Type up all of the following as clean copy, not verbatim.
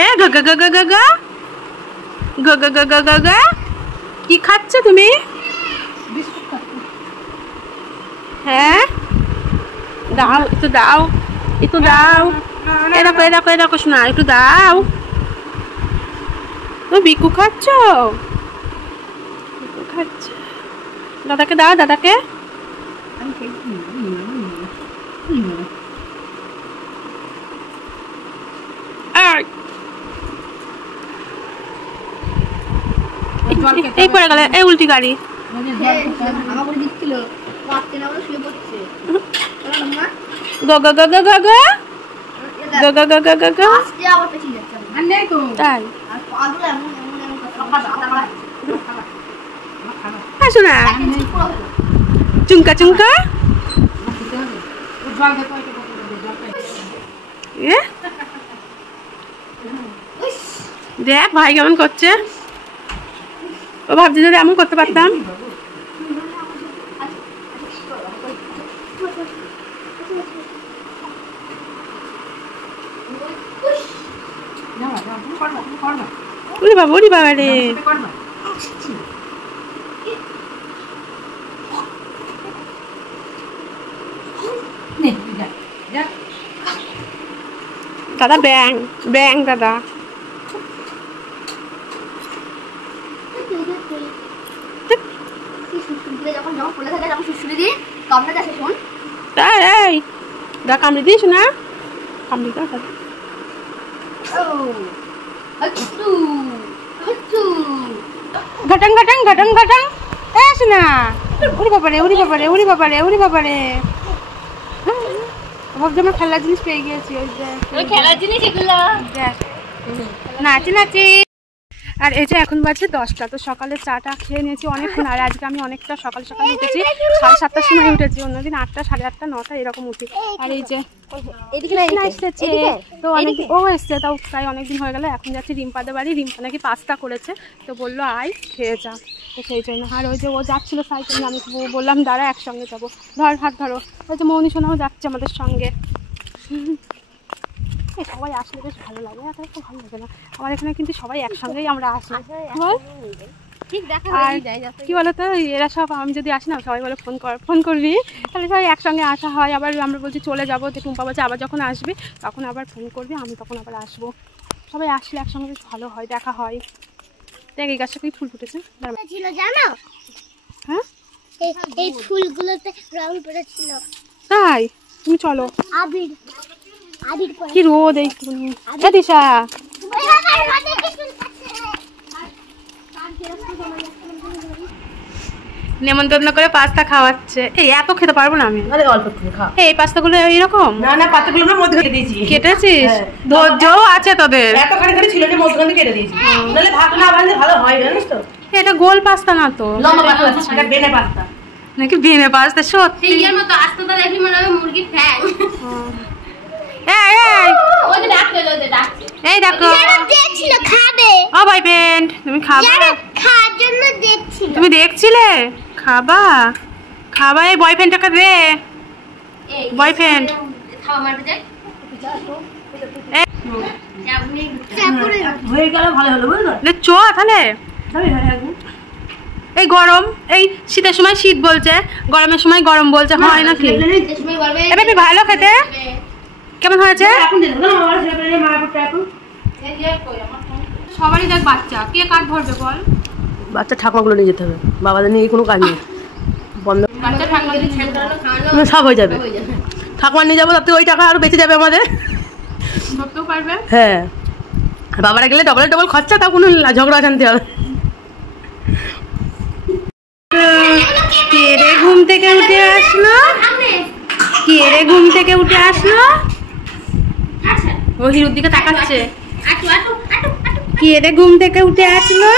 এ গা গা গা গা গা গা গা গা গা গা গা গা কি খাচ্ছ তুমি? হ্যাঁ দাও, একটু দাও, একটু দাও। এরকম এরকম এরকম শোনা, একটু দাও। তুমি বিকু খাচ্ছ? বিকু খাচ্ছ, দাদাকে দাও, দাদাকে। এই পড়ে গেলে, এই উল্টি গাড়ি। গা গা গা গা গা গা গা গা গা গা গা গা। তাই আসো না, চুমকা চুমকা। দেখ ভাই কেমন করছে, ও ভাবছি যদি এমন করতে পারতাম। ওরে বাবা, ওরে বাবা রে। দাদা ব্যাং ব্যাং দাদা। তাই দা কামড়ে দিস না, কামড়ে দা। ঘটং ঘটং ঘটং ঘটং। এস না, উড়ি বাবারে উড়ি বাবারে উড়ি বাবারে উড়ি বাবারে। ভাবছি আমার খেলার জিনিস পেয়ে গিয়েছি। ওই খেলার জিনিস এগুলো নাচি নাচি। আর এই যে এখন বাজে 10টা, তো সকালে চাটা খেয়ে নিয়েছি অনেকক্ষণ। আর আজকে আমি অনেকটা সকাল সকালে উঠেছি, 7:30টার সময় উঠেছি। অন্যদিন 8টা 8:30 9টা এরকম উঠি। আর এই যে এসেছে তো অনেক, ও এসছে তাও প্রায় অনেকদিন হয়ে গেল। এখন যাচ্ছি রিম্পাদের বাড়ি, রিম্পা নাকি পাস্তা করেছে, তো বললো আয় খেয়ে যা, তো সেই জন্য। আর ওই যে ও যাচ্ছিল সাইকেল, আমি বললাম দাঁড়া একসঙ্গে যাবো, ধর হাত ধরো। ওই যে মৌনি সোনাও যাচ্ছে আমাদের সঙ্গে। সবাই আসলে বেশ ভালো লাগে, এত একটু ভালো লাগে না আমার এখানে, কিন্তু সবাই একসঙ্গেই আমরা আসি। আর কি বলতো, এরা সব আমি যদি আসি না, সবাই বলে ফোন করবি, তাহলে সবাই একসঙ্গে আসা হয়। আবার আমরা বলছি চলে যাবো, তো টুম্পা বলছে আবার যখন আসবি তখন আবার ফোন করবি, আমি তখন আবার আসবো। সবাই আসলে একসঙ্গে বেশ ভালো হয়, দেখা হয়। দেখ এই গাছটা কি ফুল ফুটেছে জানো? হ্যাঁ এই ফুলগুলোতে রং পড়েছিল। তাই তুমি চলো, কি রোদ এইটুকুনি। দিশা নেমন্তন্ন করে পাস্তা খাওয়াচ্ছে। এই এত খেতে পারবো না আমি, এই পাস্তাগুলো এইরকম না, পাতাগুলো মধ্যে কেটে দিয়েছি। কেটেছিস? ধৈর্যও আছে তোদের। এতখানি করে ছিল, মধ্যখানে কেটে দিয়েছি, নাহলে ভাত না বানলে ভালো হয়, জানিস তো। এটা গোল পাস্তা না তো, লম্বা পাস্তা, এটা বেনে পাস্তা নাকি? বেনে পাস্তা সত্যি এর মতো আস্তে দেখি মনে হয় মুরগির ঠ্যাং। এই দেখো দেখছিল খাবে। ও বয়ফ্রেন্ড তুমি খাবে? খাওয়ার জন্য দেখছিল। তুমি দেখছিলে খাবা? খাবা, এই বয়ফ্রেন্ডটাকে দে। বয়ফ্রেন্ড খাওয়া মারতে যাই, হয়ে গেল ভালো হলো বুঝলো। চ তাহলে এই গরম, এই শীতের সময় শীত বলছে, গরমের সময় গরম বলছে, হয় নাকি? এবার ভালো খেতে কেমন হয়েছে? সবারই দেখ বাচ্চা, কে কাঠ ধরবে বল? বাচ্চা ঠাকুমাগুলো নিয়ে যেতে হবে, বাবাদের নিয়ে কোনো কাজ নেই, বন্ধ। সব হয়ে যাবে, ঠাকুমা নিয়ে যাবো, তাতে ওই টাকা আরো বেঁচে যাবে আমাদের, ধরতেও পারবে। হ্যাঁ, বাবারা গেলে ডবল ডবল খরচা, তা কোনো ঝগড়া শান্তি হবে। কে রে ঘুম থেকে উঠে আসলো? কে রে ঘুম থেকে উঠে আসলো? ও হিরুর দিকে তাকাচ্ছে। কে রে ঘুম থেকে উঠে আসলো?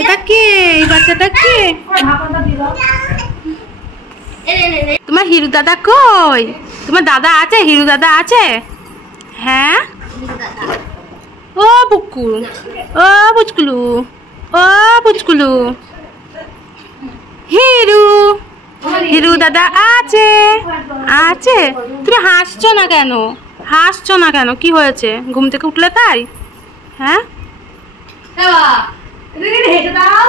এটা কে? এই বাচ্চাটা কে? তোমার হিরু দাদা কই? তোমার দাদা আছে? হিরু দাদা আছে? হ্যাঁ ও বুকু, ও পুচকুলু, ও পুচকুলু, হিরু, হিরু দাদা আছে? আছে? তুমি হাসছো না কেন? হাসছো না কেন? কি হয়েছে? ঘুম থেকে উঠলে তাই? হ্যাঁ হেসে দাও,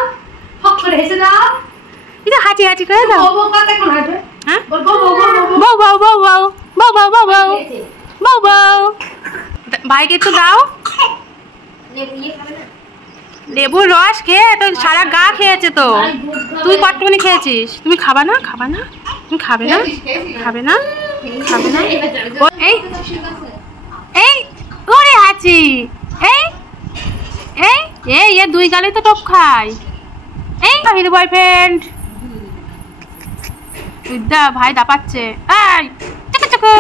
হেসে দাও, এটা হাঁচি হাঁচি করে দাও। হ্যাঁ বউ বউ বউ বউ বউ বউ বউ বউ বউ বউ বউ। ভাইকে একটু দাও। লেবুর রস খেয়ে তো সারা গা খেয়েছে তো। তুই কতখানি খেয়েছিস? তুমি খাবা না? খাবা না? তুমি খাবে না? খাবে না? খাবে না? এই এই ওরে হাঁচি, এই এই এই এ দুই গালে তো টপ খায়। এই হিরো বয়ফ্রেন্ড বিদ্যা ভাই দাপাচ্ছে। এই টুকু টুকু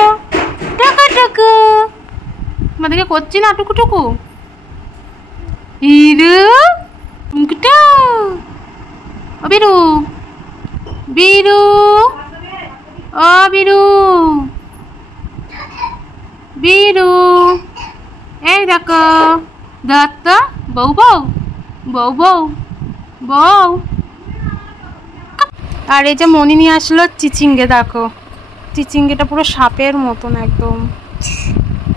টুকু টুকু আমাদেরকে করছি না টুকু টুকু। হিরু টুকু ও বিরু বিরু ও বিরু বিরু এই দেখো দত্ত বউ বউ বউ বউ বউ। আর এই যে মনি নিয়ে আসলো চিচিঙ্গে, দেখো চিচিঙ্গেটা পুরো সাপের মতন একদম।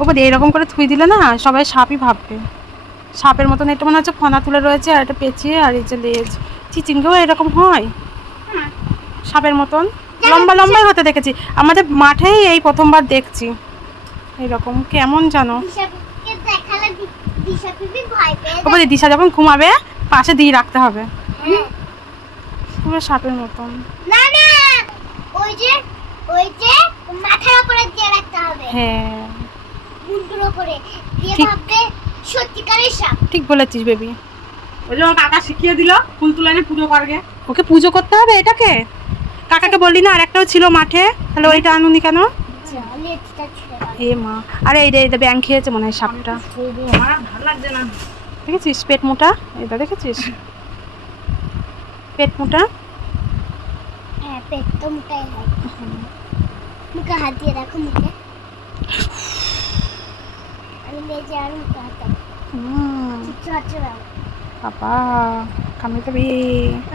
ওপর এরকম করে থুই দিলে না সবাই সাপই ভাববে, সাপের মতন। এটা মনে হচ্ছে ফনা তুলে রয়েছে আর এটা পেঁচিয়ে, আর এই যে লেজ। চিচিঙ্গেও এরকম হয় সাপের মতন, লম্বা লম্বাই হতে দেখেছি। আমাদের মাঠেই এই প্রথমবার দেখছি এইরকম। কেমন জানো ওপরে দিশা যখন ঘুমাবে পাশে দিয়ে রাখতে হবে, পুরো সাপের মতন। না না ওই যে মাথার উপরে দিয়ে রাখতে হবে। হ্যাঁ মুন্ডুর উপরে দিয়ে ভাববে সত্যিকারের সাপ। ঠিক বলেছিস বেবি। ওই যে কাকা শিখিয়ে দিল ফুল তুলে পুজো করবে, ওকে পুজো করতে হবে এটাকে। কাকাকে বললি না আরেকটাও ছিল মাঠে, তাহলে ওইটা আনুনি কেন? এ মা, আরে এই রে ব্যাং খেয়েছে মনে হয় সাপটা। আমার ভালো লাগছে না। দেখেছিস পেট মোটা? এটা দেখেছিস পেট মোটা? হ্যাঁ পেট তো মোটাই হয়। মুখে হাত দিয়ে রাখো, মুখে আমি লেজে আর মুখে হাত দাও। বাবা কামড়ে দেবে।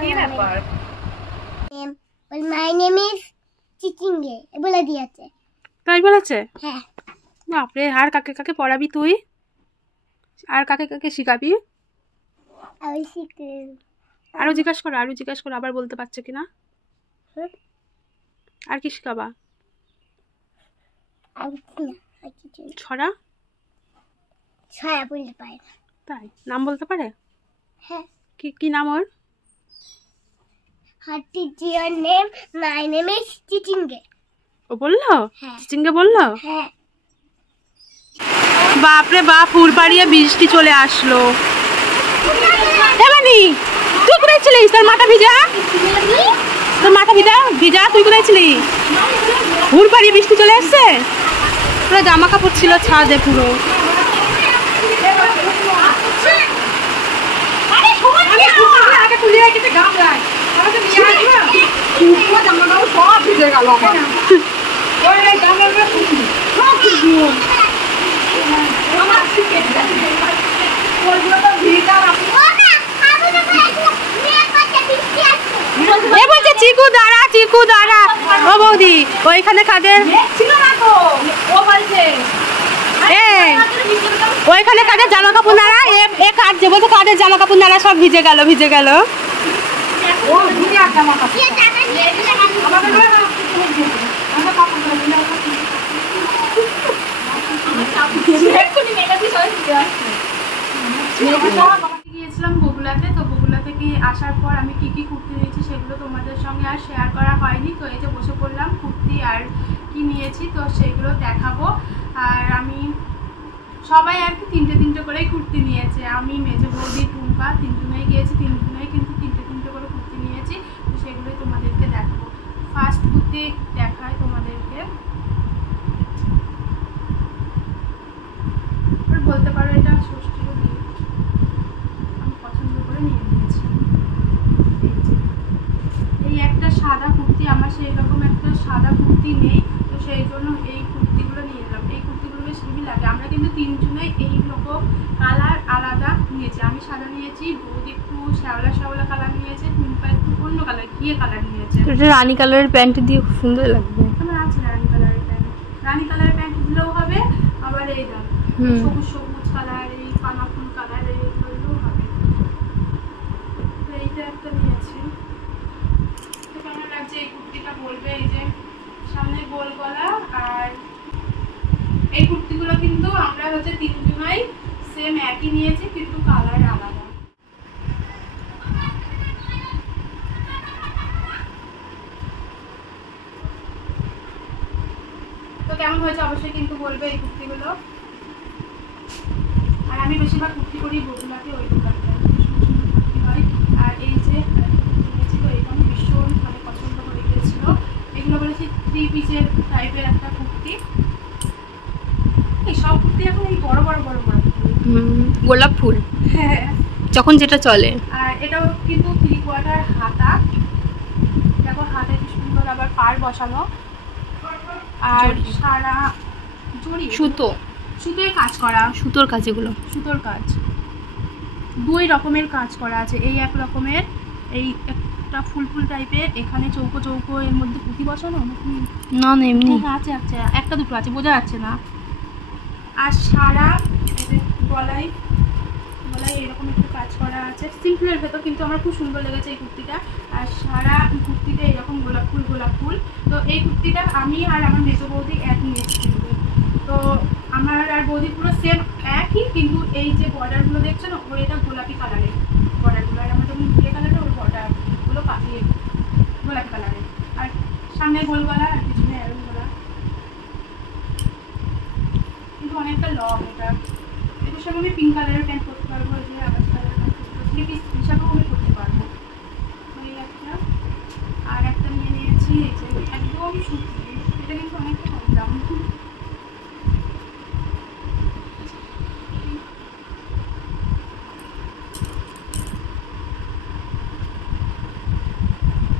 কি ব্যাপার? মাই নেম ইজ চিচিঙ্গে বলে দিয়েছে। তাই বলেছে? হ্যাঁ। বাপরে, আর কাকে কাকে পড়াবি তুই? আর কাকে কাকে শিখাবি? আমি শিখে আরো জিজ্ঞাসা করো, আরো জিজ্ঞাসা করো আবার বলতে পারছে কিনা। আর কি শিখাবা? ছড়া? ছড়া বলতে পারে না। তাই? নাম বলতে পারে? হ্যাঁ। কি কি নাম ওর? What is your name? My name is চিচিঙ্গে। ও বললো? হ্যাঁ। চিচিঙ্গে বললো? হ্যাঁ। বাপরে বাপ, ফুল পাড়িয়ে বৃষ্টি চলে আসলো। এবানি তুই কোথায় ছিলিস? তোর মাথা ভিজা, তোর মাথা ভিজা ভিজা, তুই কোথায় ছিলি? ফুল পাড়িয়ে বৃষ্টি চলে আসছে। পুরো জামা কাপড় ছিল ছাদে পুরো। চিকু দাঁড়া, চিকু দাঁড়া। ও বৌদি ওইখানে কাদের ওইখানে কাদের জামা কাপড় নাড়া, এ কাটছে বলতে কাদের জামা কাপড় নাড়া সব ভিজে গেল, ভিজে গেল। গিয়েছিলাম বগুলাতে, তো বগুলা থেকে আসার পর আমি কি কি কুর্তি নিয়েছি সেগুলো তোমাদের সঙ্গে আর শেয়ার করা হয়নি। তো এই যে বসে পড়লাম কুর্তি আর কি নিয়েছি তো সেগুলো দেখাবো। আর আমি সবাই আর কি তিনটে তিনটে করেই কুর্তি নিয়েছে। আমি মেজো বৌদি টুম্পা তিনজনেই গিয়েছি, তিনজনেই কিন্তু তিনটে তিনটে করে কুর্তি নিয়েছি। তো সেগুলোই তোমাদেরকে দেখাবো। ফার্স্ট কুর্তি দেখায় তোমাদেরকে, বলতে পারো এটা ষষ্ঠীরও গিফট, আমি পছন্দ করে নিয়ে নিয়েছি। এই একটা সাদা কুর্তি, আমার সেই রকম একটা সাদা কুর্তি নেই, তো সেই জন্য এই কুর্তিগুলো নিয়ে এলাম। এই কুর্তিগুলো বেশ হেভি লাগে। আমরা কিন্তু তিনজনেই এই রকম কালার আলাদা নিয়েছি। আমি সাদা নিয়েছি, বৌদি একটু শ্যাওলা শ্যাওলা কালার নিয়েছে, টুম্পা একটু অন্য কালার ঘিয়ে কালার নিয়েছে। এটা রানী কালারের প্যান্ট দিয়ে খুব সুন্দর লাগবে। আমার আছে রানী কালারের প্যান্ট, রানী কালারের প্যান্ট দিলেও হবে, আবার এই দাম সবুজ সবুজ কালার, এই পানা ফুল কালার এইগুলো হবে। তো এইটা একটা নিয়েছি। তো কেমন লাগছে এই কুর্তিটা বলবে। এই যে সামনে গোল গলা, আর এই কুর্তিগুলো কিন্তু আমরা হচ্ছে তিনজনাই সেম একই নিয়েছি, কিন্তু কালার আলাদা। তো কেমন হয়েছে অবশ্যই কিন্তু বলবে এই কুর্তিগুলো। আর আমি বেশিরভাগ কুর্তি করি বগুলাতে, ওই দোকানটা কুর্তি হয়। আর এই যে নিয়েছি, তো এটা আমি ভীষণ মানে পছন্দ করে গিয়েছিল। এগুলো বলেছি 3 পিসের টাইপের একটা কুর্তি। এই সব কুর্তি এখন এই বড় বড় বড় বড় গোলাপ ফুল, হ্যাঁ যখন যেটা চলে। আর এটাও কিন্তু 3/4 হাতা। দেখো হাতে কি সুন্দর আবার পাড় বসানো, আর সারা জড়ি সুতোয় কাজ করা, সুতোর কাজ, এগুলো সুতোর কাজ। 2 রকমের কাজ করা আছে। এই এক রকমের, এই একটা ফুল ফুল টাইপের, এখানে চৌকো চৌকো, এর মধ্যে পুঁতি বসানো নাকি? না না এমনি আছে আছে, একটা দুটো আছে, বোঝা যাচ্ছে না। আর সারা গলায় গলায় এরকম একটু কাজ করা আছে সিম্পলের ভেতর, কিন্তু আমার খুব সুন্দর লেগেছে এই কুর্তিটা। আর সারা কুর্তিটা এরকম গোলাপ ফুল। তো এই কুর্তিটা আমি আর আমার মেজো বৌদি এক নিয়েছি। তো আমার আর বৌদি পুরো সেম একই, কিন্তু এই যে বর্ডারগুলো দেখছো না, ওর এটা গোলাপি কালারের বর্ডারগুলো, আর আমার যেমন ঘুরে কালারের ওর বর্ডারগুলো পাখি গোলাপি কালারের। আর সামনে গোল গলা আর পিছনে এরকম গলা, কিন্তু অনেকটা লং এটা। এটার সঙ্গে আমি পিঙ্ক কালারের প্যান্ট করতে পারবো, যে আকাশ কালারের প্যান্ট করতে পারবো, 3 পিস হিসাবেও আমি করতে পারবো। ওই একটা আর একটা নিয়ে নিয়েছি, এই যে একদম সুতি, এটা কিন্তু অনেকটা কম দাম।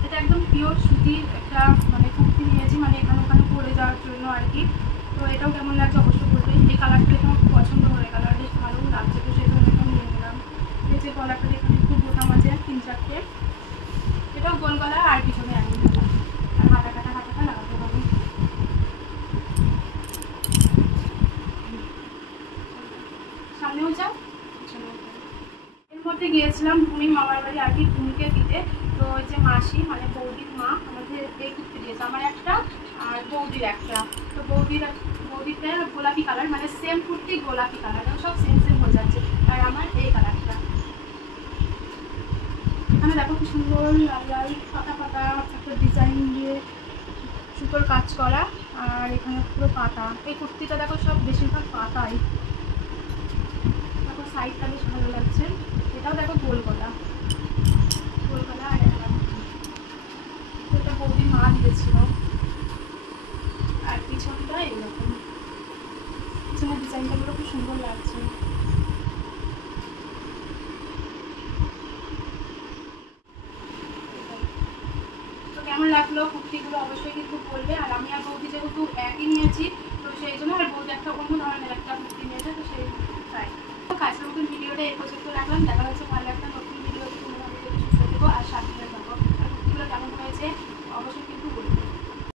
এটা একদম পিওর সুতির একটা মানে কুর্তি নিয়েছি, মানে এখানে ওখানে পরে যাওয়ার জন্য আর কি। তো এটাও কেমন লাগছে অবশ্যই বলবে। এই কালারটা দেখে আমার খুব পছন্দ করে, কালার বেশ ভালো লাগছে, তো সেই জন্য এটা নিয়ে নিলাম। এই যে গলাটা এখানে একটু বোতাম আছে 3-4টে, এটাও গোল গলা আর পিছনে একদম গলা, আর হাতা কাটা লাগাতে হবে। সামনেও যাও পিছনেও যাও। এর মধ্যে গিয়েছিলাম ভূমির মামার বাড়ি আর কি, ভূমিকে দিতে। তো ওই যে মাসি মানে বৌদির মা আমাদের এই কুর্তি দিয়েছে, আমার একটা আর বৌদির একটা। তো বৌদিরটা গোলাপি কালার, মানে সেম কুর্তি গোলাপি কালার, সব সেম হয়ে যাচ্ছে। আর আমার এই কালারটা, এখানে দেখো কি সুন্দর লাল লাল পাতা একটা ডিজাইন দিয়ে সুতোর কাজ করা, আর এখানে পুরো পাতা। এই কুর্তিটা দেখো সব বেশিরভাগ পাতাই। দেখো সাইডটা বেশ ভালো লাগছে। এটাও দেখো গোল গলা আর এটা বৌদির মা দিয়েছিল। আর পিছনটা এরকম, পিছনের ডিজাইনটা খুব সুন্দর লাগছে। তো কেমন লাগলো কুর্তিগুলো অবশ্যই কিন্তু বলবে। আর আমি আর বৌদি যেহেতু একই নিয়েছি, তো সেই জন্য আর বৌদি একটা অন্য ধরনের একটা কুর্তি নিয়েছে, তো সেই তাই। তো কাছের মতন ভিডিওটা এই পর্যন্ত রাখলাম। দেখা হচ্ছে